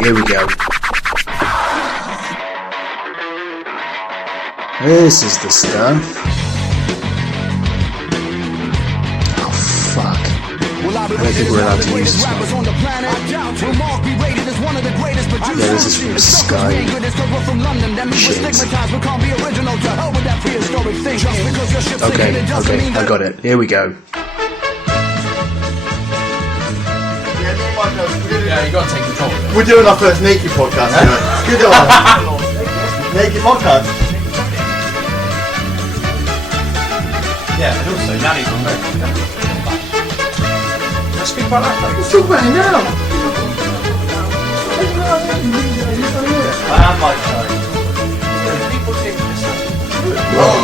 Here we go. This is the stuff. Oh fuck. I don't think we're allowed to use this one. Yeah, this is from Sky. Shit. Okay, I got it. Here we go. Yeah, you gotta take control of it. We're doing our first naked podcast tonight. Good on. Naked podcast. Yeah, and also Nanny's on there. Let's speak about that. Let's talk about it now. I am like people take this.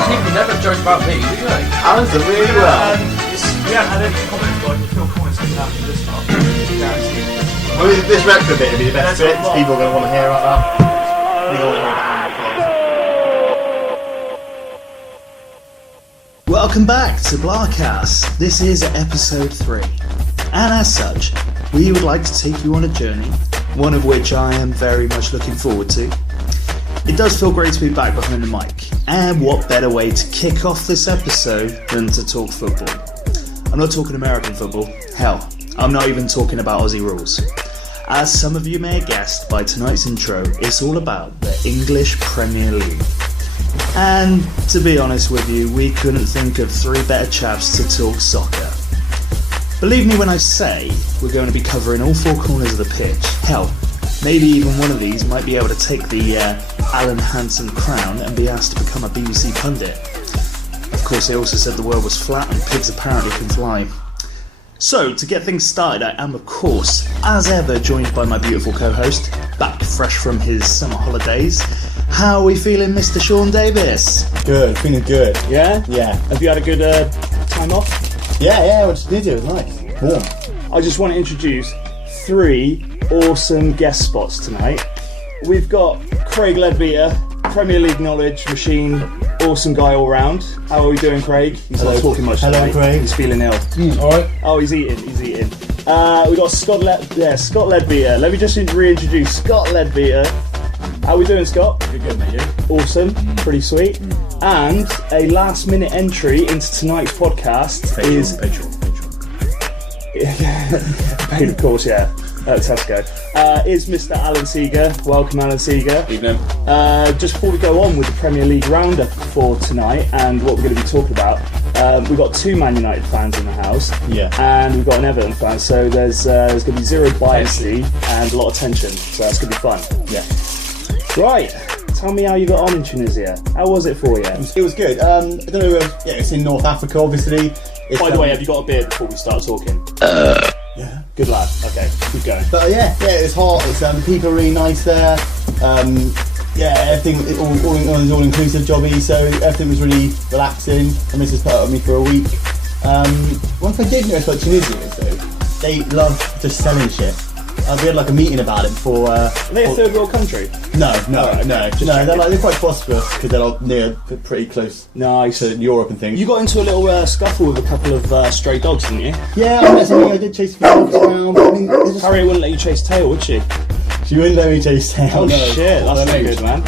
People never joke about me, do they? Alan's done really well. We haven't had any comments, but I can feel comments coming out from this part. Well, this retro bit would be the best bit. People are going to want to hear about that. Welcome back to BLAHcast. This is episode 3. And as such, we would like to take you on a journey, one of which I am very much looking forward to. It does feel great to be back behind the mic, and what better way to kick off this episode than to talk football. I'm not talking American football, hell, I'm not even talking about Aussie rules. As some of you may have guessed by tonight's intro, it's all about the English Premier League. And to be honest with you, we couldn't think of 3 better chaps to talk soccer. Believe me when I say we're going to be covering all 4 corners of the pitch. Hell, maybe even one of these might be able to take the Alan Hansen crown and be asked to become a BBC pundit. Of course, they also said the world was flat and pigs apparently can fly. So, to get things started, I am, of course, as ever, joined by my beautiful co-host, back fresh from his summer holidays. How are we feeling, Mr. Shaun Davis? Good, feeling good. Yeah? Yeah. Have you had a good time off? Yeah, what did you do? It was nice. Warm. I just want to introduce 3 awesome guest spots tonight. We've got Craig Leadbeater, Premier League knowledge machine, awesome guy all round. How are we doing, Craig? He's not talking much tonight. Hello, Craig. He's feeling ill. Alright. Oh, he's eating. We got Scott Leadbeater. Let me just reintroduce Scott Leadbeater. How we doing, Scott? Good, mate, you? Awesome, pretty sweet. And a last minute entry into tonight's podcast is... Patreon. Paid, of course, yeah. Tesco. Is Mr. Alan Seager. Welcome, Alan Seager. Evening. Just before we go on with the Premier League roundup for tonight and what we're going to be talking about, we've got 2 Man United fans in the house, and we've got an Everton fan, so there's going to be zero bias and a lot of tension, so that's going to be fun. Yeah. Right, tell me how you got on in Tunisia. How was it for you? It was good. I don't know, it's in North Africa, obviously. By the way, have you got a beard before we start talking? Yeah. Good lad. Okay, keep going. But yeah, it was hot. It's people are really nice there. Everything all inclusive jobby, so everything was really relaxing. My missus put up with me for a week. One thing I did notice about Tunisia is though, they love just selling shit. We had like a meeting about it before. Are they a third world country? No. They're quite prosperous because they're pretty close. Nice. To Europe and things. You got into a little scuffle with a couple of stray dogs, didn't you? Yeah, I did chase a few dogs around. But I mean, Harriet wouldn't let you chase tail, would she? She wouldn't let me chase tail. Oh no. shit, that's not good, man.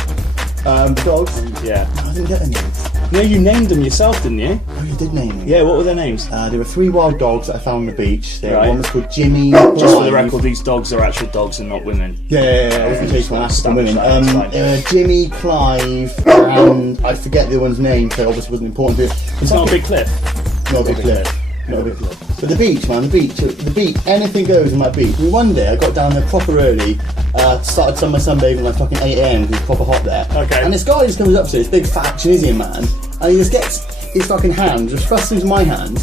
The dogs? Yeah. I didn't get their names. No, you named them yourself, didn't you? Oh, you did name them? Yeah, what were their names? There were 3 wild dogs that I found on the beach. Right. One was called Jimmy. Just for the record, these dogs are actual dogs and not women. Yeah. I wasn't chasing one after women. Fine. Jimmy, Clive, and I forget the one's name, so obviously wasn't important to it. It's not a big cliff. Not a big cliff. But the beach, man, the beach, anything goes on that beach. I mean, one day I got down there proper early, started my sunbathing like fucking 8 AM because it's proper hot there. Okay. And this guy just comes up to this big fat Tunisian man, and he just gets his fucking hand, just thrusts into my hand.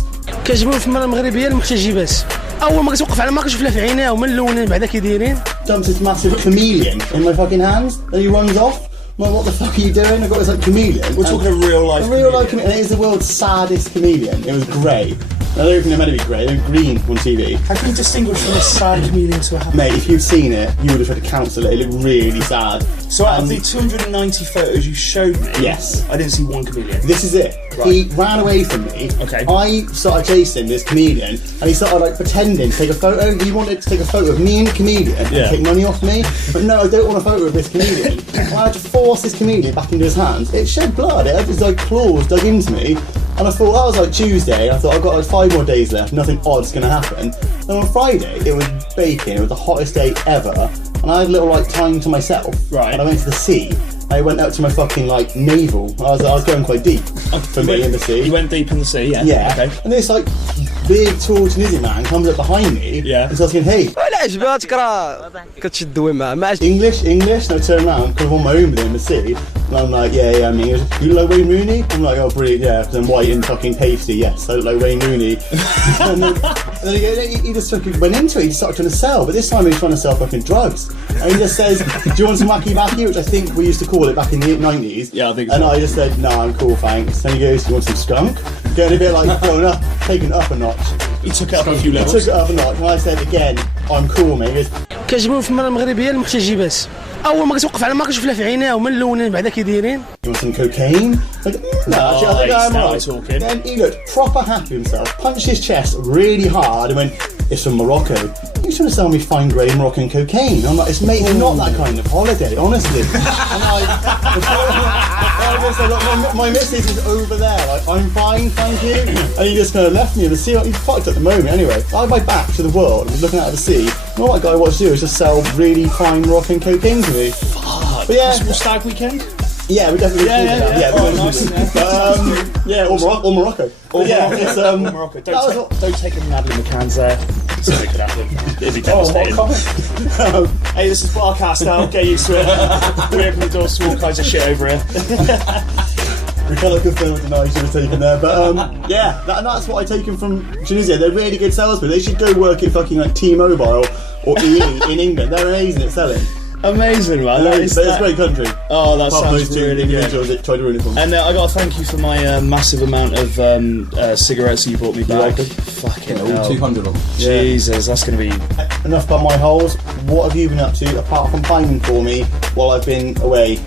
كيعجبوني في المرأة المغربية المحتجبات بس أول ما كتوقف على ما كتشوف لها في عينيها هما ملونين بعدا كي دايرين. Dumps this massive chameleon in my fucking hands, and he runs off. I'm like, what the fuck are you doing? I got this like chameleon. We're talking a real life chameleon. And it is the world's saddest chameleon. It was great. I don't think they're meant to be grey, they're green on TV. How can you distinguish from a sad chameleon to a happy? Mate, if you'd seen it, you would have tried to counsel it. It looked really sad. So out of the 290 photos you showed me, yes, I didn't see one chameleon. This is it. Right. He ran away from me. Okay. I started chasing this chameleon, and he started like pretending to take a photo. He wanted to take a photo of me and the chameleon and take money off me. But no, I don't want a photo of this chameleon. I had to force this chameleon back into his hands. It shed blood. It had its like claws dug into me. And I thought, that was like Tuesday, I thought I've got like 5 more days left, nothing odd's gonna happen. And on Friday, it was baking, it was the hottest day ever, and I had a little like time to myself. Right. And I went to the sea. I went up to my fucking like navel. I was going quite deep for me in the sea. You went deep in the sea, yeah. Yeah. Okay. And this like big tall Tunisian man comes up behind me and starts saying, hey, English, and I turn around because I'm on my own with him in the sea. And I'm like, yeah, I mean, he goes, you look like Wayne Rooney? I'm like, oh, brilliant, yeah, because I'm white and fucking pasty, yes, I look like Wayne Rooney. and then he just went into it, he started trying to sell, but this time he was trying to sell fucking drugs. And he just says, do you want some wacky wacky, which I think we used to call it back in the 90s. Yeah, I think so. And I just said, no, I'm cool, thanks. And he goes, you want some skunk? Getting a bit like, taking it up a notch. He took it up a few levels. He took it up a notch, and I said again, I'm cool, mate. He goes, كيعجبهم في المرأة المغربية المحتجي بس أول ما كتوقف على ما كتشوف لها في عينيها ومن لونين بعدا كي دايرين. You want some cocaine? Like, no, actually, I think I'm right. Talking. Then he looked proper happy with himself, punched his chest really hard and went, it's from Morocco. He's trying to sell me fine grade Moroccan cocaine. I'm like, it's mate, it's not that kind of holiday, honestly. And I just said, look, my missus is over there, like, I'm fine, thank you. And he just kind of left me in the sea. He's fucked at the moment anyway. I had my back to the world, was looking out at the sea. And all that guy wants to do is just sell really fine Moroccan cocaine to me. Fuck. But yeah. Possible stag weekend? Yeah, we definitely nice. Yeah, or Morocco. It's Morocco. Don't take any Natalie McCann's there. Something could happen. It'd be devastating. Hey, this is BLAHcast now. Get used to it. We open the doors to all kinds of shit over here. We cannot confirm or deny she was taken there, but that's what I taken from Tunisia. They're really good salesmen. They should go work at fucking like T-Mobile or EE in England. They're amazing at selling. Amazing, man. It's a great country. Oh, that sounds really good. That tried to ruin it for me. And I got to thank you for my massive amount of cigarettes you bought me back. Fucking hell. 200 of them. Jesus, that's going to be... Enough about my holes. What have you been up to apart from finding for me while I've been away?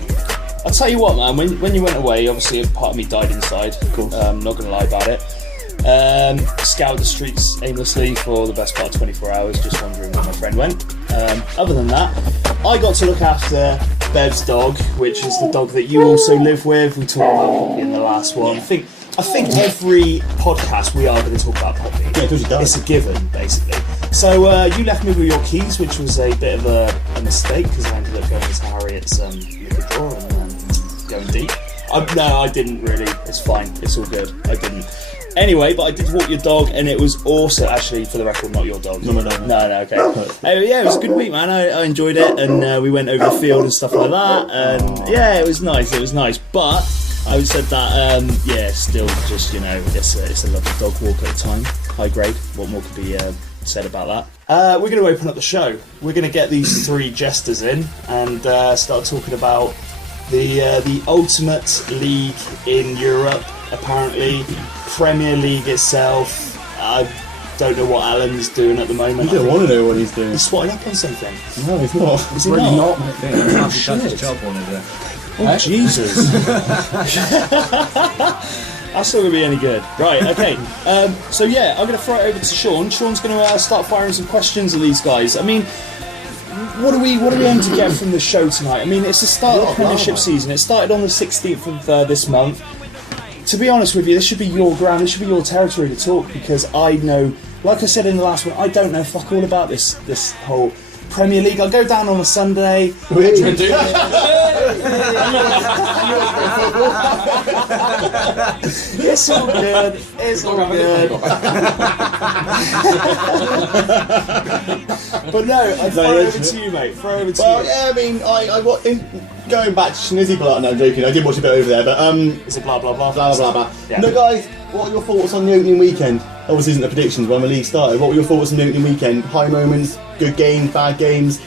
I'll tell you what, man, when you went away, obviously a part of me died inside. Cool. Not going to lie about it. Scoured the streets aimlessly for the best part of 24 hours, just wondering where my friend went. Other than that, I got to look after Bev's dog, which is the dog that you also live with. We talked about Poppy in the last one. I think every podcast we are going to talk about Poppy. Yeah, it's a given, basically. So you left me with your keys, which was a bit of a mistake because I ended up going to Harriet's liquor drawer and going deep. No, I didn't really. It's fine. It's all good. I didn't. Anyway, but I did walk your dog, and it was also, actually, for the record, not your dog. No, okay. Yeah, it was a good week, man. I enjoyed it, and we went over the field and stuff like that, and yeah, it was nice. But I said that, still just, it's a lovely dog walk at a time. High grade. What more could be said about that? We're going to open up the show. We're going to get these 3 jesters in and start talking about the ultimate league in Europe, apparently. Premier League itself. I don't know what Alan's doing at the moment. You don't want to know what he's doing. He's swatting up on something. No, he's not. Is he really not? He does his job on it. Oh, Jesus. That's not going to be any good. Right, okay. I'm going to throw it over to Sean. Sean's going to start firing some questions at these guys. I mean, what do we aim to get from the show tonight? I mean, it's the start of the Premiership season. It started on the 16th of this month. To be honest with you, this should be your ground, this should be your territory to talk, because I know, like I said in the last one, I don't know fuck all about this whole Premier League. I'll go down on a Sunday. It's all good. It's all good. But no, I throw it over to you, mate. Throw it over to you. Well, yeah, I mean, I got going back to Shnizzy Blah. No, I'm joking. I did watch a bit over there, but Is it blah blah blah? blah blah blah. Yeah. No, guys, what are your thoughts on the opening weekend? Obviously, isn't the predictions when the league started. What were your thoughts on the opening weekend? High moments, good games, bad games,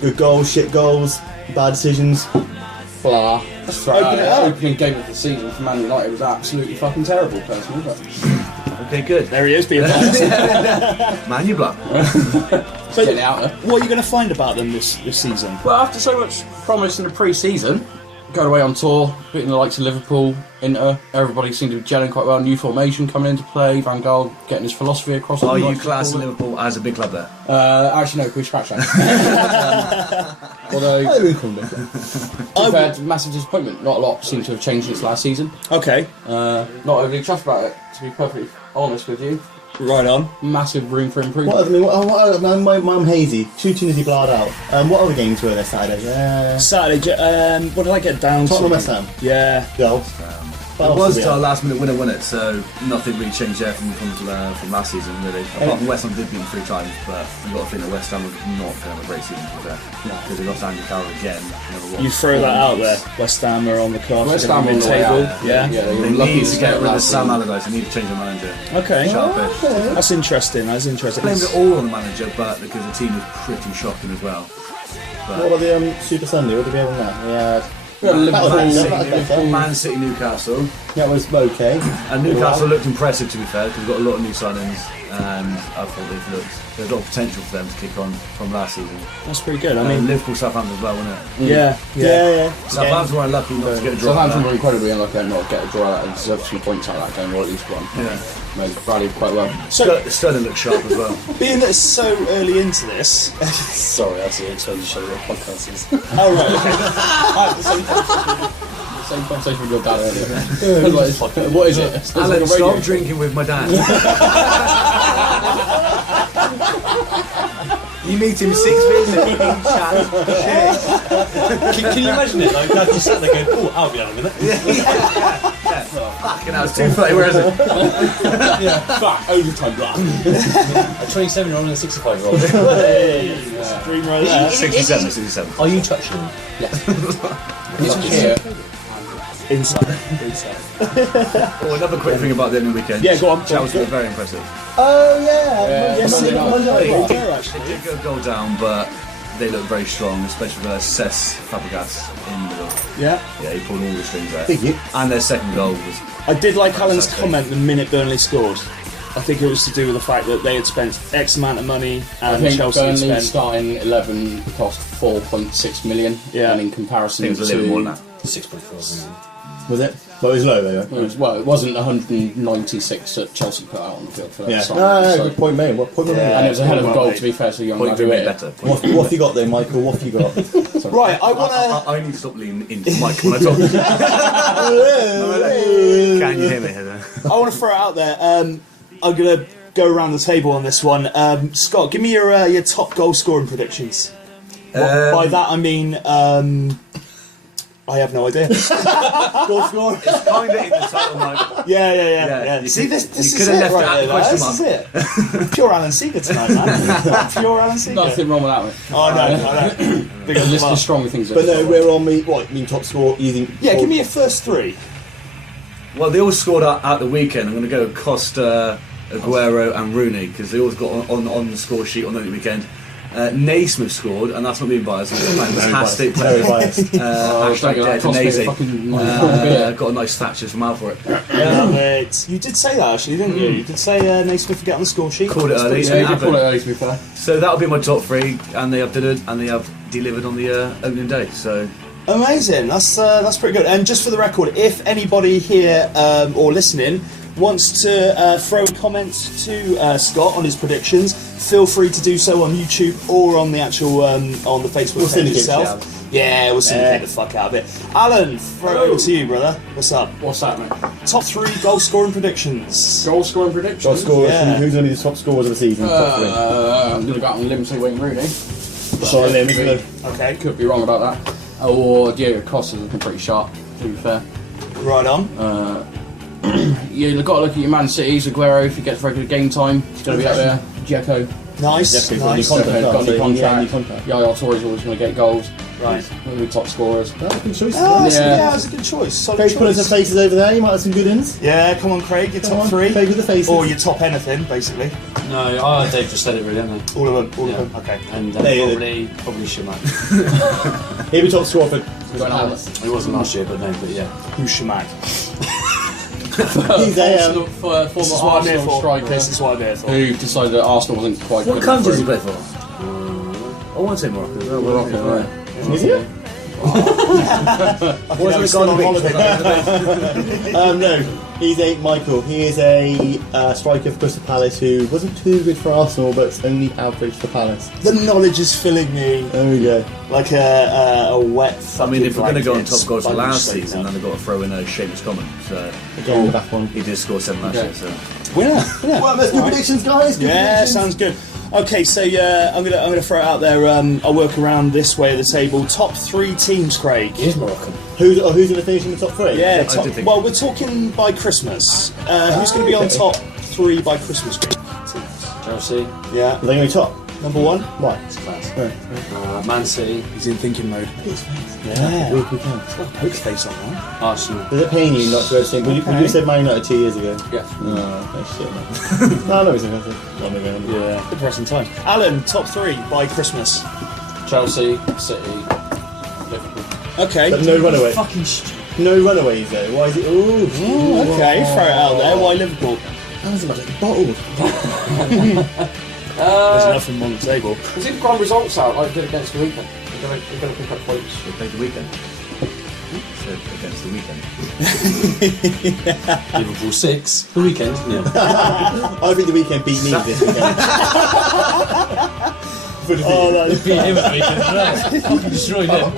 good goals, shit goals, bad decisions, blah. Opening game of the season for Man United was absolutely fucking terrible, personally. But Okay, good. There he is, being honest. Man, you block. So, Getting it out there. what are you going to find about them this season? Well, after so much promise in the pre-season, going away on tour, beating the likes of Liverpool, Inter, everybody seemed to be gelling quite well. New formation coming into play, Van Gaal getting his philosophy across. Are you classing Liverpool as a big club there? Actually, no, can we scratch that? Although, to be fair, massive disappointment. Not a lot seemed to have changed since last season. Okay, Not overly chuffed about it, to be perfectly honest with you. right on. Massive room for improvement. I'm hazy. 2-2 he blowed out. What other games were there Saturday? Saturday, what did I get down Tottenham to? West Ham. Yeah. Goals. It was our last minute winner, wasn't it? So nothing really changed there from last season, really. Apart from West Ham did beat them 3 times, but we've got to think that West Ham was not going to have a great season for that. Because they lost Andy Carroll again. You throw that out there. West Ham are on the cards. West Ham on the way table. out. Yeah. They need to get rid of Sam Allardyce. They need to change the manager. Okay. Sharpish. That's interesting. That's interesting. Blamed it all on the manager, but because the team was pretty shocking as well. What about the Super Sunday? What did we have on that? Man City, Newcastle. That was okay. And Newcastle looked impressive, to be fair, because we've got a lot of new signings, and I thought there's a lot of potential for them to kick on from last season. That's pretty good. I And mean, Liverpool, Southampton as well, wasn't it? yeah. Southampton were unlucky not to get a draw. Southampton were incredibly unlucky not to get a draw out and deserve 2 points out of that game, or at least one. Yeah. They rallied quite well. So, Sterling looked sharp as well. being that it's so early into this, Sorry, that's the explain to show what podcast is. oh right, okay. Same conversation with your dad earlier. What is it? It's Alan, like a radio. stop drinking with my dad. You meet him 6 weeks in chat. Can you imagine it? Like, Dad just sat there going, oh, I'll be out in a minute. Fucking hell, it's too funny, where is it? Fuck, overtime block. A 27-year-old and a 65-year-old. Dream right there. 67. Are you touching him? Here. Inside. Oh, another quick thing about the end of the weekend. Yeah, go on. Chelsea were very impressive. Oh yeah. Yeah, Monday night. They did go a goal down, but they look very strong, especially for Cesc Fabregas in the middle. Yeah. Yeah, he pulled all the strings there. Thank you. And their second goal was... I did like Alan's Fantastic. comment the minute Burnley scored. I think it was to do with the fact that they had spent X amount of money I and think Chelsea had Burnley spent. starting 11 cost 4.6 million. Yeah. And in I comparison think it was a little more than that. 6.4. Was it? But it was low though. It wasn't 196 that Chelsea put out on the field for that Yeah. side. Good point made. What point made? And it was a hell of a goal, to be fair, so young Point lad who being hit it. better. What have you got there, Michael? What have you got? Right, I want to. I need to stop leaning into the mic when I talk. Can you hear me, Heather? I want to throw it out there. I'm gonna go around the table on this one. Scott, give me your top goal scoring predictions. By that I mean I have no idea. Goal score. It's kind of in the title, Mike. Yeah. you See, could- this you is could have it left right out there. the question This is it. Pure Alan Seager tonight, man. Pure Alan Seager. Nothing wrong with that one. Oh no. Big The up list the is strong with things. But no, we're on me. What? You mean top score? You think? Yeah, give me your first 3. Well, they all scored at the weekend. I'm going to go Costa, Aguero and Rooney, because they always got on the score sheet on the weekend. Naismith scored, and that's not being biased. It was a fantastic Very play. biased. Hashtag that cost me a fucking beer. got a nice Thatcher's from out for it. You did say that actually, didn't you? You did say Naismith to get on the score sheet. Called it early. Yeah, you can call it early, to be fair. So that'll be my top 3, and they have delivered on the opening day. So Amazing. That's pretty good. And just for the record, if anybody here or listening wants to throw comments to Scott on his predictions, feel free to do so on YouTube or on the actual on the Facebook page itself. Yeah, we'll syndicate the fuck out of it. Alan, throw it over to you, brother. What's up? What's that, mate? Top 3 goal scoring predictions. Goal scoring predictions? Top scorers. Yeah. Who's going to be the top scorers of the season? Top 3. I'm going to go out on a limb and say Wayne Rooney. Sorry, Liam, isn't it? Okay, Could be wrong about that. Or Diego Costa's looking pretty sharp, to be fair. right on. You've got to look at your Man City's Aguero. If he gets regular game time, he's going to be up there. Dzeko. Nice, Definitely nice. got a new Got a new contract. contract. Yaya Touré's always going to get goals. Right. One of the top scorers. That's a good choice. Yeah, Yeah. that's a good choice. Solid Craig putting some choice. faces over there. You might have some good ins. Yeah, come on, Craig. Your Come top on, 3, Craig with the faces. or your top anything, basically. No, Dave just said it really, didn't they? All of them. All Yeah. of them. Okay. And probably Shaman. He'll be top scorer for Going out. It wasn't last year, but yeah. Who's Shamak? He's a, Arsenal, former This is what I'm here Arsenal for. striker This is what I'm here for. who decided that Arsenal wasn't quite What good country does he enough play for? I want to say Morocco. Morocco, right. is he? Wasn't it gone on holiday? No, he's a Michael. He is a striker for Crystal Palace who wasn't too good for Arsenal, but only average for Palace. The knowledge is filling me There we go. like a wet. I mean, if we're going to go on blanket, top goals for sponge last state season, now. then they've got to throw in a Seamus Common. So Again, the back one. he did score 7 last year. So Winner. Well, let's do predictions, guys. Good Yeah, predictions. sounds good. Okay, so I'm gonna throw it out there. I'll work around this way of the table. Top 3 teams, Craig. He is Moroccan. Who's going to finish in the top 3? Yeah. I Top, did think- well, we're talking by Christmas. Who's going to be on top 3 by Christmas, Craig? Chelsea. Yeah. Are they going to be top? Number 1. Why? It's class. Right. Man City. He's in thinking mode. Yeah. We can. Poker face on that. Arsenal. Does it pain you not to go to think? Would you said Man United 2 years ago? Yeah. Oh, shit, man. No, it's okay. I'm going to Yeah. Depressing times. Alan, top 3 by Christmas. Chelsea. City. Liverpool. Okay. But no runaway. Fucking stupid. No runaways though. Why is it? Ooh. Okay, throw it out there. Why Liverpool? That was about to get bottled. There's nothing on the table. We've seen grand results out, like did against the weekend. We're going to pick up points. they played the weekend. So against the weekend. Liverpool 6. The weekend. Yeah. I think the weekend beat me this weekend. Oh, that's Beat him at the weekend. Fucking destroyed him.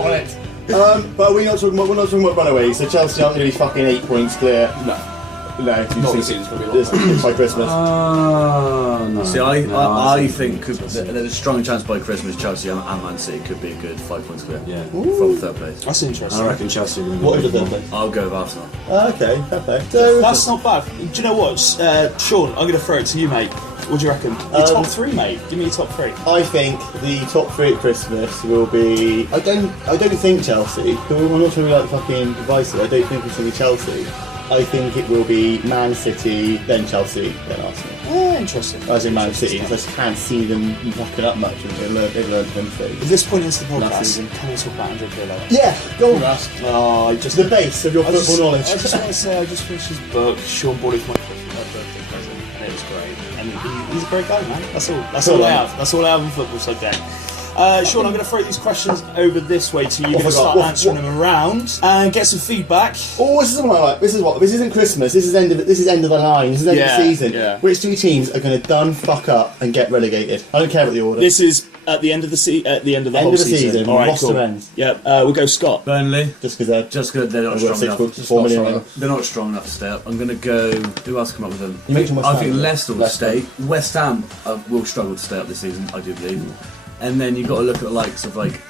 But we're not talking about runaways. So Chelsea aren't going to be fucking 8 points clear. No. No, Not this season's going to be a this lot. is by Christmas. No. See, I think there's a strong chance by Christmas Chelsea and Man City could be a good 5 points clear. Yeah. From 3rd place. That's interesting. I reckon Chelsea will win. What is the 3rd place? I'll go with Arsenal. Okay, fair play. So That's not bad. Do you know what, Sean? I'm going to throw it to you, mate. What do you reckon? Your top 3, mate. Give me your top 3. I think the top 3 at Christmas will be. I don't think Chelsea. I'm not trying to be like fucking divisive. I don't think it's going to be Chelsea. I think it will be Man City, then Chelsea, then Arsenal. Interesting. I say Man City, because I just can't see them knocking up much. They've learned them At things. this point into the Last podcast, season. can we talk about Andrew Pirlo? Yeah, go on. Oh, I just The base of your I just, football knowledge. I just want to say I just finished his book. Sean bought it for my birthday present, and it was great. And he's a great guy, man. That's all. That's all I have. That's all I have on football subject. Sean, I'm going to throw these questions over this way to you. You're going to start answering them around and get some feedback. Oh, this is something like this is what this isn't Christmas. This is end of the line. This is end of the season. Yeah. Which 2 teams are going to done fuck up and get relegated? I don't care about the order. This is at the end of the whole End of the season. All right, Roster cool. ends. Yep. We'll go Scott. Burnley. Just because they're Just good, they're not I've got strong enough. 6.4 million. strong now. They're not strong enough to stay up. I'm going to go. Who else come up with them? You mentioned West I Ham. think Leicester will Leicester. stay. West Ham will struggle to stay up this season, I do believe. And then you've got to look at the likes of like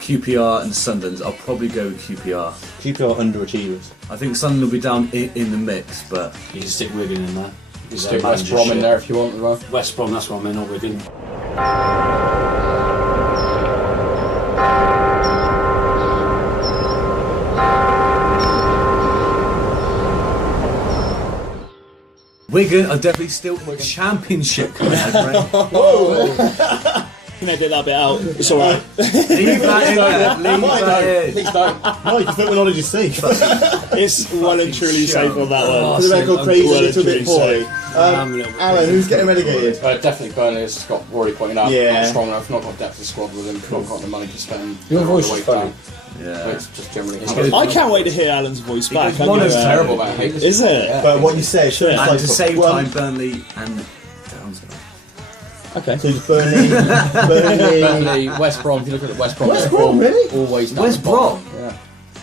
QPR and Sunderland. I'll probably go with QPR. QPR underachievers. I think Sunderland will be down in the mix, but You can stick Wigan in there. He's Stick their West manager Brom in shit. there if you want as well. West Brom, that's what I meant, not Wigan. Wigan are definitely still championship contenders. Can I edit that bit out? It's all right. Leave that in there. Leave that in. Please don't. No, you think knowledge is safe. It's well and truly safe on that one. For the record, crazy well little bit and poorly. truly Alan, who's getting relegated? Definitely Burnley, as Scott already pointed out. Yeah. Not strong enough, not got depth of squad with them, not got the money to spend. Your They're voice all the is way funny. down. Yeah. It's just generally good. I can't wait to hear Alan's voice back. Because Mono's terrible about it. Is it? But what you say, sure. And It's at like the same well, time, Burnley and Okay. So it's Burnley. Burnley, West Brom, if you look at the West Brom, West Brom, really? Always down West the bottom. Yeah.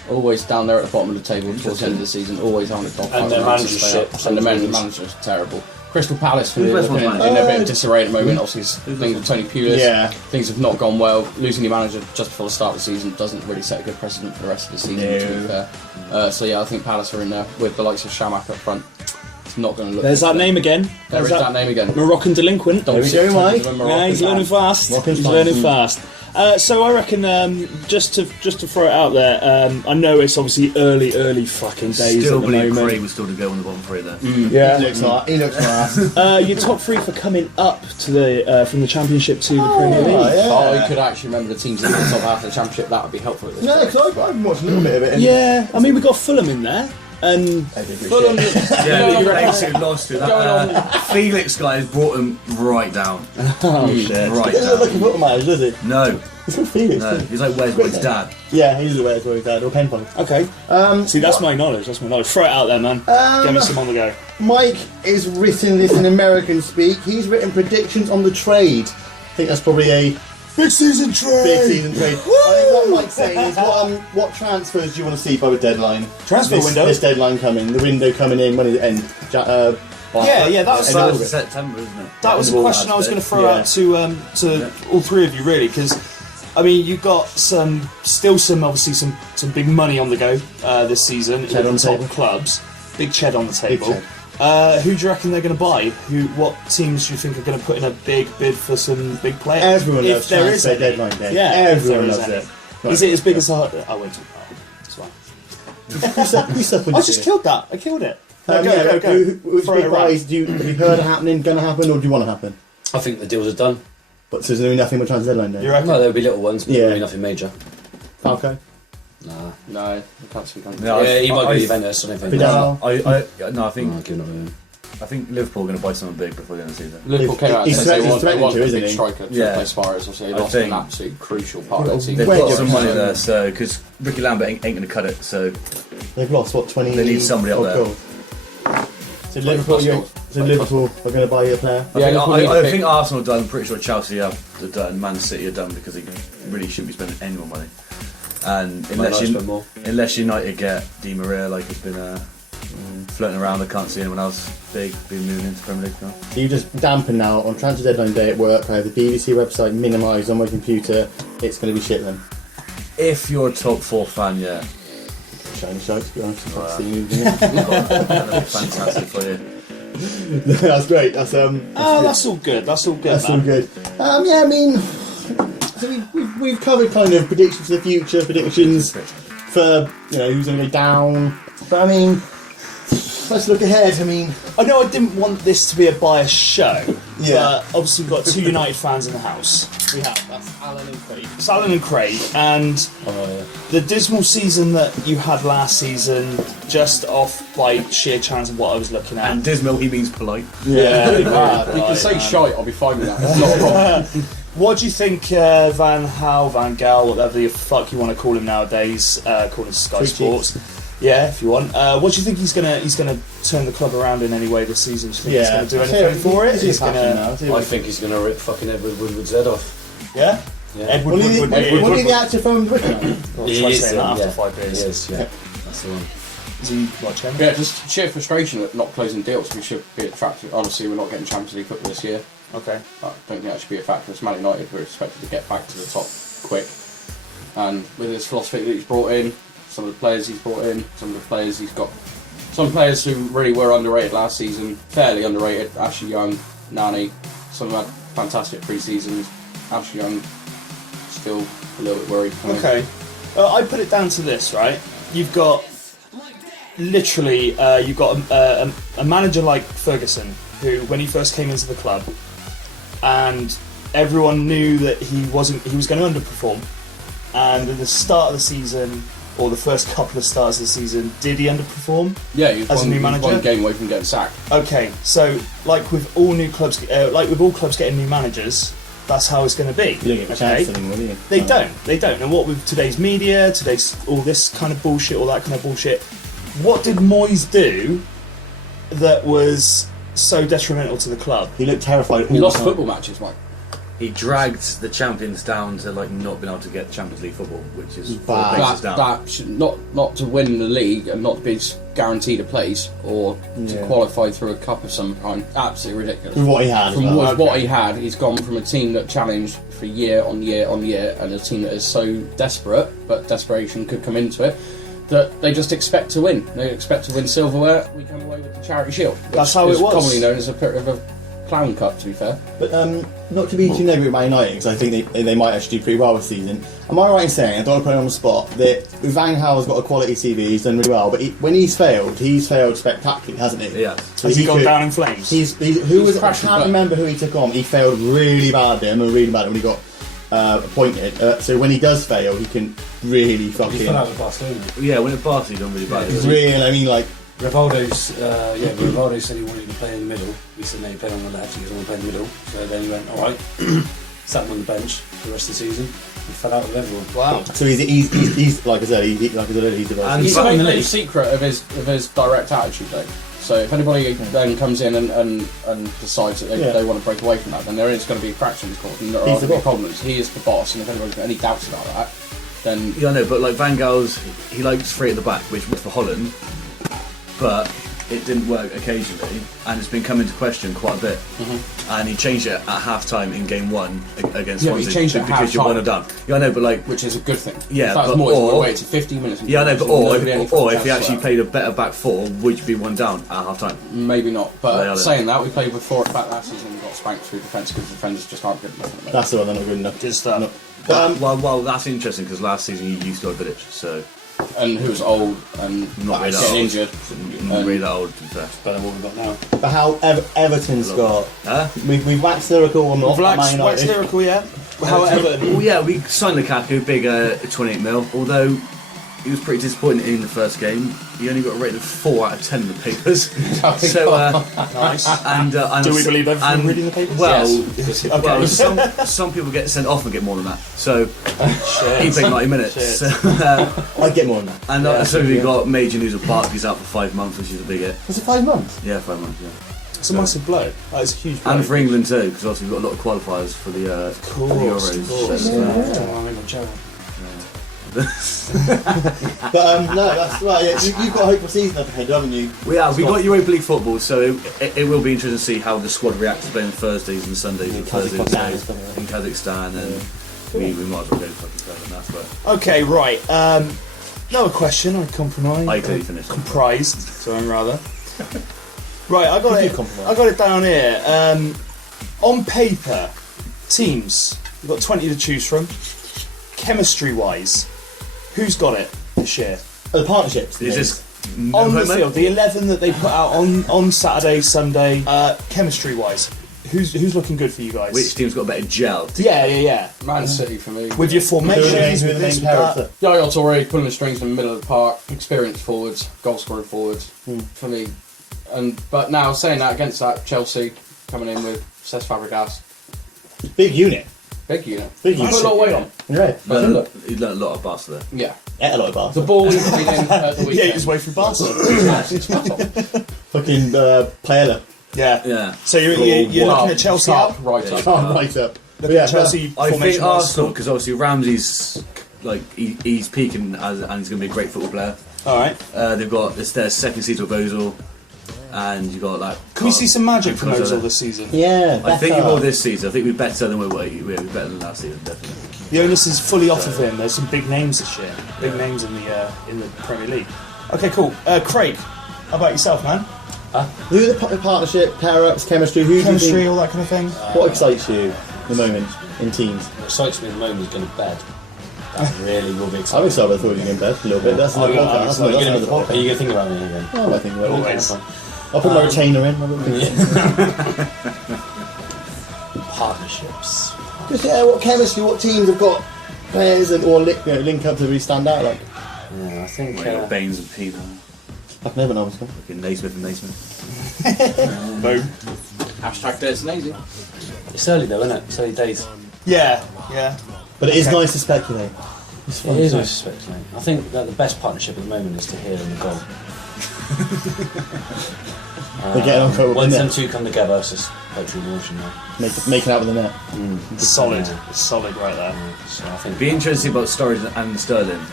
Always down there at the bottom of the table towards the end of the season, always on the top. And their manager's shit. And the manager's terrible. Crystal Palace for Who's the, West in, Brom's in a bit of disarray at the moment. Obviously, things with Tony Pulis, Yeah. things have not gone well. Losing your manager just before the start of the season doesn't really set a good precedent for the rest of the season, to be fair. So yeah, I think Palace are in there with the likes of Shamak up front. It's not going to look. There's good that for them. name again. There is that name again. Moroccan delinquent. Don't There we sit go, tons Mike. of them Yeah, Moroccan he's learning fans. fast. Moroccan's He's fine. learning fast. So I reckon, just to throw it out there, I know it's obviously early fucking days still at the believe moment. Craig was still to go on the bottom three there. Yeah, he looks like Your top 3 for coming up to the from the Championship to the Premier League. yeah. Oh, you could actually remember the teams in the top half of the Championship. That would be helpful. At this No, point. because I've watched a little bit of it. And Yeah, I mean we got Fulham in there. And Fulham, Yeah, you basically lost to that. Felix guy has brought him right down. Oh shit! Right He doesn't look like a down. football manager, does he? No, He's called Felix. no. He's like, where's my dad? Yeah, he's aware where his dad or pen poly. okay. See, that's my knowledge. That's my knowledge. Throw it out there, man. Get me some on the go. Mike is written this in American speak. He's written predictions on the trade. I think that's probably a Big season trade. big season trade. I think what Mike's saying is, what transfers do you want to see by the deadline? Transfer window? This deadline coming. The window coming in. When does it end? Yeah, that was end of That's August. September, isn't it? That was a question I was going to throw Yeah. out to all three of you, really, because I mean you've got some big money on the go this season Ched in on the the top table. clubs, big ched on the table. ched. Who do you reckon they're going to buy? What teams do you think are going to put in a big bid for some big players? Everyone if loves there is transfer any. deadline day. Yeah, Everyone if loves there it. is it as big as I won't talk about it. It's fine. Who's up when I you just do it? killed that. I killed it. Go. Which Throw big it around. buys have you heard happening, going to happen, or do you want to happen? I think the deals are done. But so there's going to be nothing but transfer deadline day. You reckon? No, there'll be little ones, but Yeah. there'll be nothing major. Falco, Nah. No, I can't see him. No, Yeah, he might I- go Juventus or anything. Vidal. I think Liverpool are going to buy someone big before the end of the season. Liverpool came out and He's said they threatening want to, a isn't big he? striker to Yeah. replace Suarez. Obviously, they I lost an think- absolute crucial part of their team. They've Wait, got yeah. some money there, so because Ricky Lambert ain't going to cut it, so they've lost what 20. They need somebody up odd there. goals. So Liverpool, Liverpool are going to buy you a player. Yeah, Liverpool need a I pick. think Arsenal are done. I'm pretty sure Chelsea are done. Man City are done because they really shouldn't be spending any more money. And unless United get Di Maria, like it's been floating around, I can't see anyone else big being moving into Premier League now. So you just dampen now on transfer deadline day at work. I have the BBC website minimised on my computer. It's going to be shit then. If you're a top 4 fan, yeah, Shiny shite, to be honest. Wow. That's the union, isn't it? that'd be fantastic for you. That's great. That's That's all good. That's all good. That's man. all good. Yeah, I mean, so we've covered kind of predictions for the future, predictions for who's going to go down. But I mean, let's look ahead. I mean, I know I didn't want this to be a biased show, Yeah. but obviously we've got two United fans in the house. We have. That's Alan and Craig. It's Alan and Craig, and the dismal season that you had last season, just off by sheer chance of what I was looking at. And dismal, he means polite. Yeah, You can say shite, I'll be fine with that. It's not a problem. What do you think, Van Gaal, whatever the fuck you want to call him nowadays, calling Sky Sweet Sports? cheeks. Yeah, if you want. What do you think he's gonna turn the club around in any way this season? Do you think he's gonna do anything for it? He's gonna, I think he's going to rip fucking Edward Woodward's head off. yeah. Yeah. Edward what Woodward. are the actor from Britain? Well, He try is, saying that after yeah. 5 years. He is, yeah. That's the one. Is he what, Chen? Yeah, just sheer frustration at not closing deals. We should be attracted. Honestly, we're not getting Champions League football this year. Okay. I don't think that should be a factor. It's Man United. We're expected to get back to the top quick. And with his philosophy that he's brought in, some of the players he's brought in, some of the players he's got, some players who really were underrated last season, fairly underrated. Ashley Young, Nani, some had fantastic pre-seasons. Ashley Young, still a little bit worried. for me. Okay. I put it down to this, right? You've got literally you've got a manager like Ferguson, who when he first came into the club, and everyone knew that he was going to underperform. And at the start of the season, or the first couple of starts of the season, did he underperform? Yeah, he was As a new he was manager? one game away from getting sacked. Okay, so like with all new clubs, like with all clubs getting new managers, that's how it's going to be. You don't get a chance anymore, do you? They don't. And what with today's media, today's all this kind of bullshit, all that kind of bullshit, what did Moyes do that was so detrimental to the club? He looked terrified. He all lost the time. football matches, Mike. He dragged the champions down to like not being able to get Champions League football, which is Bad. places down. That should not to win the league and not be guaranteed a place or to Yeah. qualify through a cup of some kind. Absolutely ridiculous. With what he had. as From well. what he had, he's gone from a team that challenged for year on year on year, and a team that is so desperate, but desperation could come into it, that they just expect to win. They expect to win silverware. We come away with the Charity Shield. Which That's how is it was. commonly known as a bit of a clown cup, to be fair. But not to be too negative about United, because I think they might actually do pretty well this season. Am I right in saying, I don't want to put it on the spot, that Van Gaal's got a quality CV, he's done really well, but when he's failed spectacularly, hasn't he? Yeah. So Has he gone down in flames? I can't remember who he took on. He failed really badly. I remember really bad when he got appointed. So when he does fail, he can really fucking. He fell out with Barcelona. Yeah, when it passed, he done really bad. It's real. I mean, like. Rivaldo said he wanted to play in the middle. We said no, he played on the left. He doesn't want to play in the middle. So then he went, all right, sat him on the bench for the rest of the season. He fell out with everyone. Wow. So he's like I said, he's developed. And he's made no secret of his direct attitude though. So if anybody then comes in and decides that they want to break away from that, then there is going to be fractions caused and there are going to be problems. He is the boss, and if anybody's got any doubts about that, then yeah, I know. But like Van Gaal's, he likes three at the back, which was for Holland, but it didn't work occasionally, and it's been coming into question quite a bit. And he changed it at half time in game 1 against Swansea. He changed it because you're 1-0 down. Yeah, I know, but like, which is a good thing. Yeah, if that was more, or wait to 15 minutes. Yeah, I know, but or if he actually played a better back four, would you be 1 down at half time? Maybe not. But saying that, we played with 4 at the back last season and got spanked through defence because defenders just aren't good enough. That's the one. They're not good enough. Good stuff. Well, that's interesting because last season you used to have Village, so. And who was old and not really getting injured. Not really that old, to be fair. Better than what we've got now. But how Everton's got. Huh? We've waxed lyrical or not. We've waxed lyrical, yeah. How Everton? Well, yeah, we signed Lukaku, big 28 mil, although he was pretty disappointing in the first game. He only got a rating of 4 out of 10 in the papers. So, nice. And do we believe everything reading the papers? Well, yes. Okay. well some people get sent off and get more than that. So he played 90 minutes. So, I get more than that. And so we got major news of Barkley's out for 5 months, which is a big hit. Was it 5 months? Yeah, 5 months. Yeah. It's a massive blow. That is a huge blow. And for England too, because obviously we've got a lot of qualifiers for the Euros. But no, that's right. Yeah, you've got a hopeful season up ahead, haven't you? We got Europa League football, so it will be interesting to see how the squad reacts to playing Thursdays and Sundays and Thursdays and Sundays in Kazakhstan, and we might as well go fucking further than that. But okay, right. Another question. I compromise. I clearly finished. Comprised. Sorry, rather. Right, I got it down here. On paper, teams. You've got 20 to choose from. Chemistry-wise, who's got it this year? The partnerships. Is this on the field? The 11 that they put out on Saturday, Sunday. Chemistry-wise, who's looking good for you guys? Which team's got a better gel? Yeah. Man City for me. With your formations, with this, with that. Yaya Toure pulling the strings from the middle of the park, experienced forwards, goal scoring forwards for me. But now saying that against that, Chelsea coming in with Cesc Fabregas, big unit. Big unit. Big unit. Put a lot of weight on. Right. He learned a lot of Barca there. Yeah. A lot of Barca. The ball was playing in at the weekend. Yeah, his way through Barca. Fucking Paella. Yeah. So you're looking at Chelsea up? Right up. Looking at Chelsea I think formation. Arsenal, because obviously Ramsey's like he's peaking and he's going to be a great football player. All right. They've got their second season of Ozil, and you got like. Can we see some magic from Ozil this season? Yeah, I think he will this season. I think we're better than we're better than last season, definitely. The onus is fully off of him. There's some big names this year. Big names in the Premier League. Okay, cool. Craig, how about yourself, man? Who are the partnership, pair-ups, chemistry? Chemistry, all that kind of thing. What excites you at the moment in teams? What excites me at the moment is going to bed. That really will be I'm exciting. excited. I thought you were going to bed a little bit. That's another podcast. Are you going to think about me again? Oh, I think about it. Always. I'll put my retainer in. Partnerships. Just what chemistry? What teams have got players or link up to really stand out? Like, Yeah, I think. Baines and Peter. I've never known. Fucking Naismith and Naismith. Boom. Hashtag Dirty Nazy. It's early though, isn't it? It's early days. Yeah. But it is nice to speculate. It is nice to speculate. I think that the best partnership at the moment is Tahir and the goal. They're getting on quite well. Once them two come together, it's just poetry in motion now. Making out with the net. It's solid. It's solid right there. So I think. It'd be interesting about Sturridge and Sterling.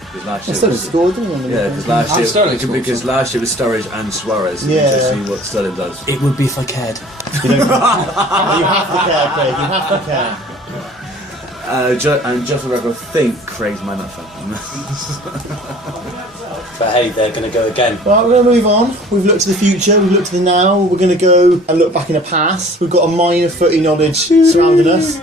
Because last year Sterling scored, didn't he? Yeah, because last year was Sturridge and Suarez. Yeah. Interesting what Sterling does. It would be if I cared. You have to care, Craig. You have to care. And just for the record, I think Craig's my nut fan. But hey, they're going to go again. Right, we're going to move on. We've looked to the future, we've looked to the now. We're going to go and look back in the past. We've got a mine of footy knowledge surrounding us.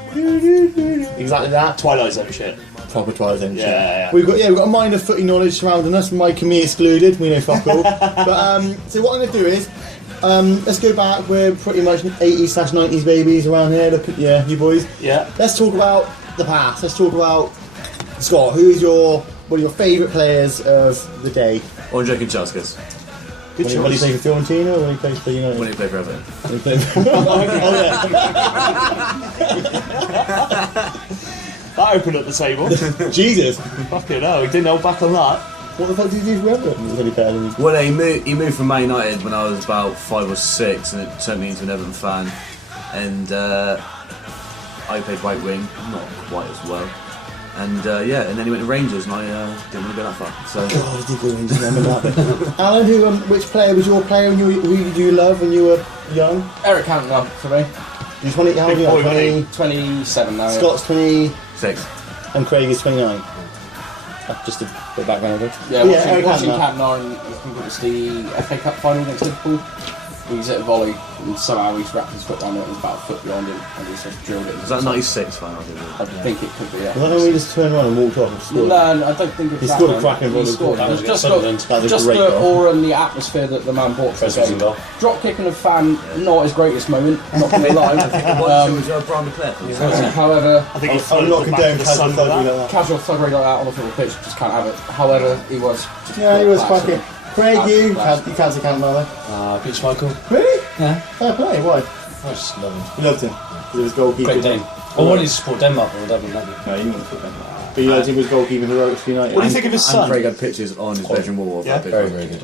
Exactly that. Twilight Zone shit. Proper Twilight Zone shit. Yeah. We've got a mine of footy knowledge surrounding us. Mike and me excluded. We know fuck all. But so what I'm going to do is let's go back. We're pretty much 80s/90s babies around here. Look at you boys. Yeah. Let's talk about the past. Let's talk about Scott. Who is one of your favourite players of the day? Andre Kanchelskis. When he played for Fiorentina or when he played for United? When he played for Everton. When he played for... That opened up the table. Jesus. Fucking hell, he didn't hold back on that. What the fuck did he do for Everton? He was really better than me. Well, he moved from Man United when I was about 5 or 6, and it turned me into an Everton fan. And I played right wing, not quite as well. And and then he went to Rangers, and I didn't want to go that far. So. God, he did go Rangers. I remember that. Alan, which player was your player? Who did you love when you were young? Eric Cantona for me. You're 20. How old are you? 27 now. Scott's 26. And Craig is 29. Just a bit of background. Yeah, watching Cantona, and I think it was the FA Cup final against Liverpool. He's at a volley, and somehow he's wrapped his foot around it, and it was about a foot beyond him, and he's just drilled it. Was that 96 final? I think it could be, yeah. Was that when we just turned around and walked off and scored? No, I don't think it was He that scored a one. cracking volley. He scored. That was Just Sunderland. That was a just great the goal. aura and the atmosphere that the man brought to the First game. goal. Drop kicking a fan, not his greatest moment, not going to lie. Was Brian McClare? However, I think he I'm followed not the back condemning of the sun with that. that. casual thuggery like that on the football pitch, just can't have it. However, he was just Yeah, he was class. cracking. Craig, you can't say Cantona. Peach Michael. Really? Yeah. Fair play. Why? I just love him. You loved him because it was goalkeeper. Great Dane. I wanted to support Denmark, but I didn't like it. No, you wouldn't support him. But you loved him was goalkeeper heroics for United. What do you think of his And son? Craig had pictures on his bedroom wall. Yeah. Very, very good.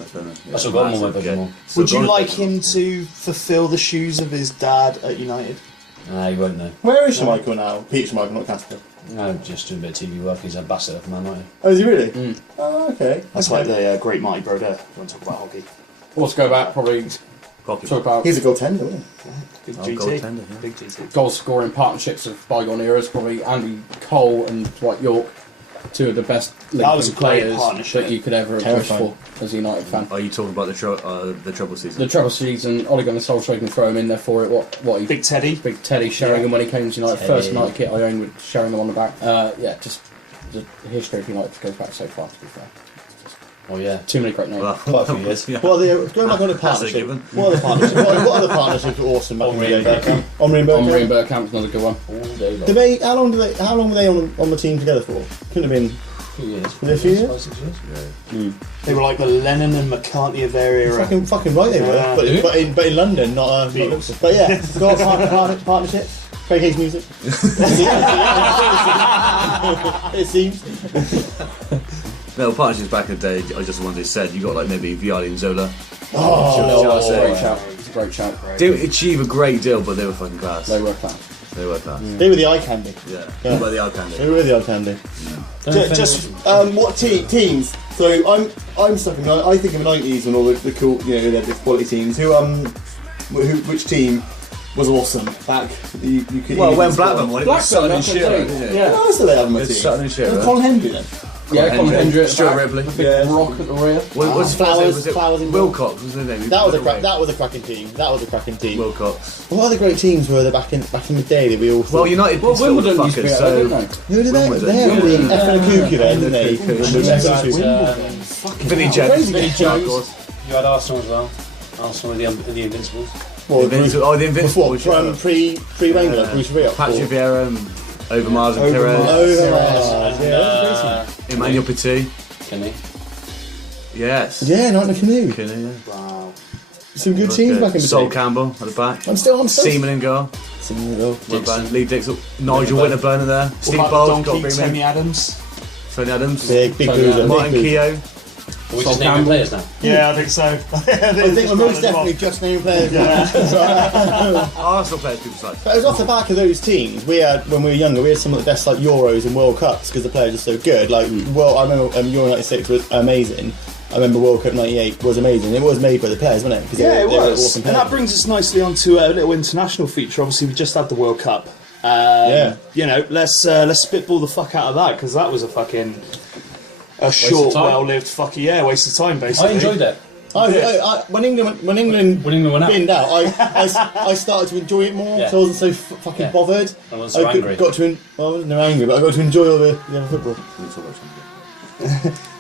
I still got him on my bedroom wall. Would you like him to fulfil the shoes of his dad at United? Nah, you won't know. Where is Michael now? Peter Michael, not Casper. No, just doing a bit of TV work. He's ambassador for Man United. Oh, is he really? Oh, okay. That's like the great Marty Brodeur. You want to talk about hockey? Let's go back, probably Hockey. talk about He's a goaltender, isn't Big Oh, GT. goaltender, yeah. Big GT. goal scoring partnerships of bygone eras. Probably Andy Cole and Dwight York, two of the best That was a Lincoln great players partnership. that you could ever wish Terrifying. for as a United fan. Are you talking about the trouble season? The treble season, Ole Gunnar Solskjaer can throw him in there for it. What he Big Teddy. Big Teddy Sheringham when he came to United. Teddy. First United kit I owned with Sheringham on the back. Just the history of United goes back so far, to be fair. Oh, yeah. Too many great names. Quite a few years. Yeah. Well, going back on the That's a partnership. given. What other partnerships? What other partnerships were awesome back in the Omri and day? Bergkamp. Omri and Omri and Bergkamp. Bergkamp's another good one. Did they? How long were they on the team together for? Couldn't have been. A few years. Was it a few years? 5, 6 years. They were like the Lennon and McCartney of their era. Fucking right they were. Yeah. But in London, not Beatles. But yeah, got partnership. Craig Hayes music. It seems. No, partnerships back in the day, I just wanted to said, you got like maybe Vialli and Zola. Great shout. It's a great shout. Didn't achieve a great deal, but they were fucking class. They were class. They were class. They were the eye candy. Yeah. Yeah. What about the eye candy? They were the eye candy. What teams? So I'm stuck in. I think of the '90s and all the cool, the quality teams. Which team was awesome back? You could. Well, even when score. Blackburn won, it was Sutton and that's the Shearer, thing. didn't it? Yeah. I still have my It's team. Sutton and It Shearer. was Colin Hendry then. Yeah, Colin Hendry. Stuart Ripley. Yeah. Rock at the rear. What's Flowers his and name? Wilcox was his name. That was a cracking team. Wilcox. What other great teams were there back in the day that we all thought? Well, United Well, pissed all the Wimbledon used to be fuckers, out there, so... didn't they? Who did they? Wimbledon. They had the Effin and Cuckoo then, didn't they? Vinnie hell. Jones. Crazy good Jones. You had Arsenal as well. Arsenal and the Invincibles. Well, The Invincible. Before, from pre-Wenger, Bruce Villa. Patrick Vieira, Overmars and Overmars. Pires. And Emmanuel Petit. Kenny. Yes. Yeah, Night in the Canoe. Kinney, yeah. Wow. Some good teams back in the Sol day. Campbell at the back. I'm still. Seaman in goal. Lee Dixon. Nigel Winterburn there. What Steve about Bowles. the Got donkey, Greenman. Tony Adams? Tony Adams. Big boozer. Martin Keogh. Are we just naming players now? Yeah, I think so. I think we're most definitely just naming players. Arsenal players, people say. But it was off the back of those teams. We had, when we were younger, we had some of the best like Euros and World Cups because the players are so good. Like, well, I remember Euro '96 was amazing. I remember World Cup '98 was amazing. It was made by the players, wasn't it? 'Cause Yeah, they it were was. awesome And that players. brings us nicely onto a little international feature. Obviously, we just had the World Cup. Let's spitball the fuck out of that because that was a short, time. well-lived waste of time basically. I enjoyed it. When England When England went out. binned out, I started to enjoy it more. Yeah. So I wasn't so fucking Yeah. bothered. I wasn't so angry. I wasn't no angry, but I got to enjoy all the other football.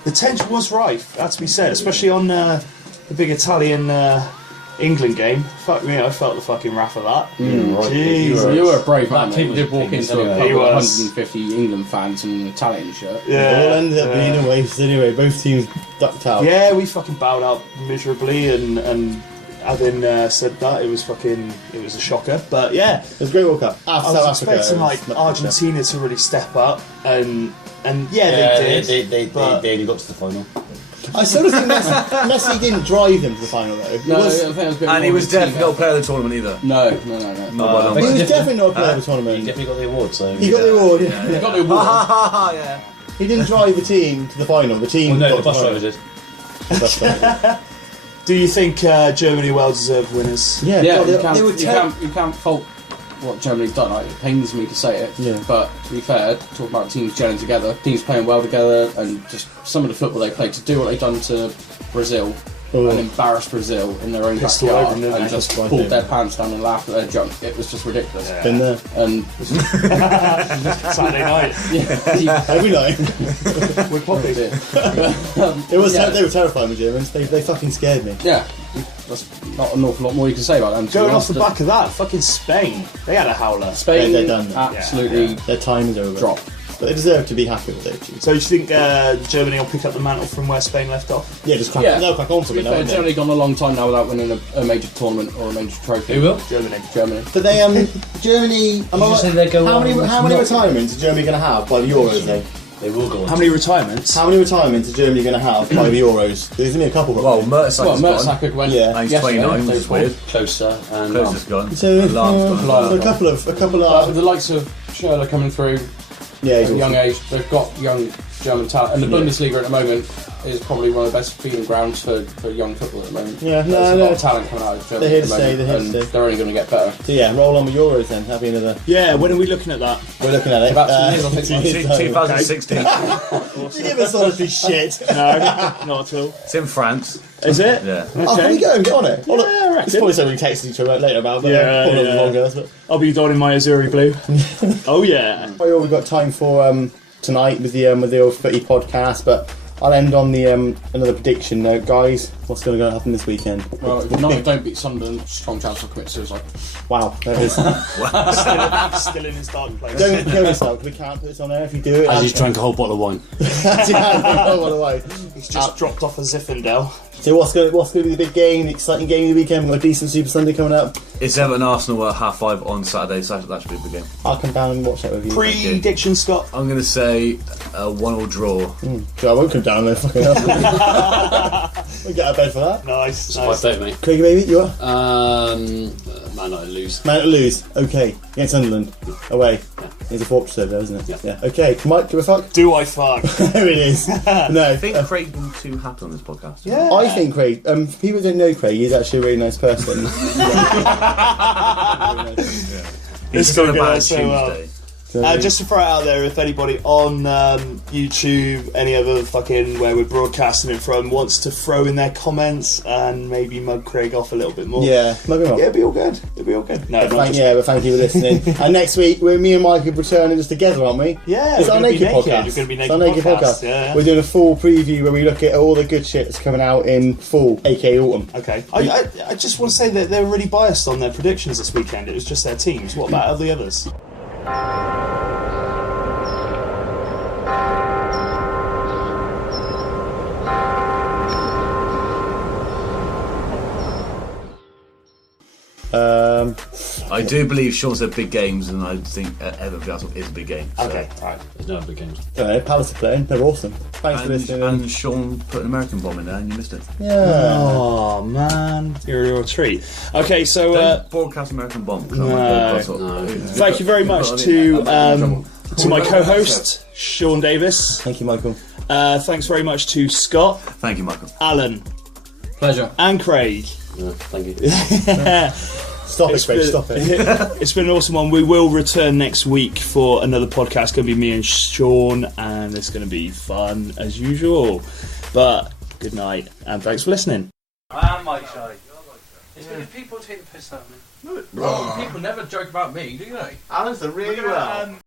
The tension was rife, that's to be said, especially on the big Italian England game. Fuck me, I felt the fucking wrath of that. Right. Jesus. You were a brave man. That mate. team You did walk was into a anyway. pub He with was. 150 England fans in an Italian shirt. It all ended up being a waste anyway. Both teams ducked out. Yeah, we fucking bowed out miserably, and having said that, it was a shocker. But yeah, It was a great World Cup. I After was South Africa, expecting it like was much better. Argentina to really step up, and they did. They only got to the final. I sort of think Messi didn't drive them to the final though. It No, was- I think it was a bit And more he was of a team definitely not a effort. player of the tournament either. No. Not by a long he was way. definitely not a player of the He tournament. definitely got the award, so... He got the award. He got the award. Yeah. He didn't drive the team to the final. The team. Well, no, got the bus to driver the did. final. Bus driver did. Do you think Germany well deserved winners? Yeah, Yeah, God, you they were can't fault what Germany's done. Like, it pains me to say it, Yeah. but to be fair, talk about teams gelling together, teams playing well together, and just some of the football they played to do what they've done to Brazil and embarrass Brazil in their own Pissed all backyard over them, didn't and they? just That's right, pulled yeah. their pants down and laughed at their junk. It was just ridiculous. Been there And Saturday night. yeah, every night. We're popping. It was. Yeah. They were terrifying, the Germans. They fucking scared me. yeah, that's not an awful lot more you can say about them. to be Going off honest. the back of that, fucking Spain. They had a howler. Spain They're done now. absolutely Their time is over. dropped. But they deserve to be happy with it. So do you think Germany will pick up the mantle from where Spain left off? Yeah, just crack, Yeah. they'll crack on To from be it now. fair, won't they? Germany gone a long time now without winning a major tournament or a major trophy. Who will? Germany. Germany. But they, Germany. Am I you right? say they go how on many? with How many not- retirements is Germany going to have by the Euros? Though? They will go on. How many retirements? How many retirements is Germany going to have by the Euros? There's only a couple. Well, Probably. Well, Mertesacker's gone. Mertesacker went. Yeah. And he's yesterday, 29, which is day weird. Closer and... Close is gone. So, Alarm's gone. so a couple of With the likes of Schürrle coming through yeah, at he's a young awesome. age, they've got young German talent, and the Yeah. Bundesliga at the moment is probably one of the best feeding grounds for young football at the moment. Yeah, There's no, a no. lot of talent coming out of Germany They're here at to the stay, moment, they're here to and stay. they're only going to get better. So yeah, roll on with Euros then. Have another. Yeah, when are we looking at that? We're looking at it. About 2 years, I think. 2 years time. 2016. Give us honestly shit. No, not at all. It's in France. Is it? Yeah. Oh, can we go and get on it? Yeah, I reckon. It's probably something we text each other later about, but Yeah, probably yeah. longer. But I'll be donning my Azuri blue. Oh yeah. well, we've got time for tonight with the old footy podcast, but I'll end on the another prediction note, guys. What's going to happen this weekend? Well, if United don't beat Sunderland, strong chance of commit suicide. Wow, that is. Still in his dark place. Don't kill yourself. We can't put this on there if you do it. As he's drank a whole bottle of wine. He's just dropped off a Zinfandel. So what's going to be the big game, the exciting game of the weekend? We've got a decent Super Sunday coming up. It's Everton Arsenal at 5:30 on Saturday, so that should be a good game. I'll come down and watch that with you. Prediction, Scott. I'm going to say a 1-1 draw. I won't come down there. Fucking hell. We'll get out of bed for that. Nice. It's 5:30, mate. Craig, baby, you are? Man, I lose. Man to lose. Okay. Against Sunderland. Away. There's a fortress over there, isn't it? Yeah. Okay. Mike, give a fuck. Do I fuck? There it is. No. I think Craig will be too happy on this podcast. Yeah. I think Craig, for people who don't know Craig, he's actually a really nice person. He's gonna talking go about so Tuesday. well. Just to throw it out there, if anybody on YouTube, any other fucking where we're broadcasting it from, wants to throw in their comments and maybe mug Craig off a little bit more. Yeah, mug him off. Yeah, it'll be all good. It'll be all good. No, not just... But thank you for listening. And next week, me and Mike are returning just together, aren't we? Yeah, It's we're our gonna be naked naked. podcast. We're gonna be It's naked our naked podcast. Yeah. We're doing a full preview where we look at all the good shit that's coming out in fall, aka autumn. Okay. I just want to say that they're really biased on their predictions this weekend. It was just their teams. What about all the others? I do believe Sean said big games, and I think Everton Arsenal is a big game. So. Okay, alright. There's no big games. I don't know, Palace are playing. They're awesome. Thanks for listening. And Sean put an American bomb in there, and you missed it. Yeah. Oh man, you're a treat. Okay, so Don't broadcast American bomb. 'cause I might No. go bust up. thank you very much to my co-host Sean Davis. Thank you, Michael. Thanks very much to Scott, Thank you, Michael. Alan, Pleasure. and Craig. Thank you. Stop it, Craig. Stop it. It's been an awesome one. We will return next week for another podcast. It's going to be me and Sean, and it's going to be fun as usual. But good night, and thanks for listening. I'm Mike Shaun. People take the piss out of me. People never joke about me, do they? Alan's done really well.